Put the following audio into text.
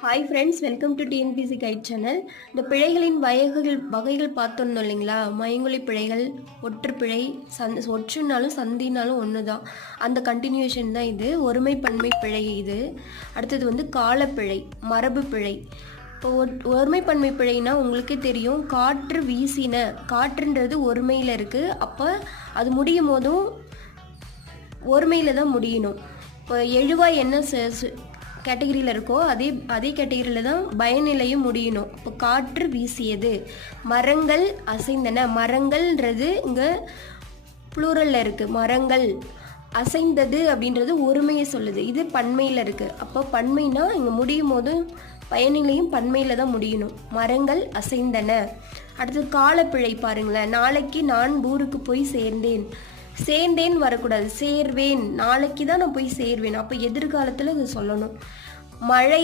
Hi friends, welcome to TNPSC guide channel. இந்த பிழைகளின் வகைகள் பார்த்தோன்னு இல்லைங்களா? மயங்கொலி பிழைகள், ஒற்றுப்பிழை, ஒற்றுனாலும் சந்தினாலும் ஒன்று தான். அந்த கண்டினியூஷன் தான் இது. ஒருமைப்பன்மை பிழை இது. அடுத்தது வந்து காலப்பிழை, மரபு பிழை. இப்போ ஒருமைப்பன்மை பிழைனா உங்களுக்கே தெரியும். காற்று வீசின, காற்றுன்றது ஒருமையில் இருக்குது. அப்போ அது முடியும் போதும் ஒருமையில் தான் முடியணும். இப்போ எழுவாய் என்ன கேட்டகரியில் இருக்கோ அதே கேட்டகரியில் தான் பயனிலையும் முடியணும். இப்போ காற்று வீசியது, மரங்கள் அசைந்தன. மரங்கள்ன்றது இங்கே ப்ளூரலில் இருக்குது. மரங்கள் அசைந்தது அப்படின்றது ஒருமையை சொல்லுது. இது பன்மையில் இருக்குது. அப்போ பன்மைனா இங்கே முடியும் போது பயனிலையும் பன்மையில் தான் முடியணும். மரங்கள் அசைந்தன. அடுத்தது காலப்பிழை பாருங்களேன். நாளைக்கு நான் ஊருக்கு போய் சேர்ந்தேன் வரக்கூடாது. சேர்வேன், நாளைக்கு தான் நான் போய் சேர்வேன். அப்போ எதிர்காலத்தில் இது சொல்லணும். மழை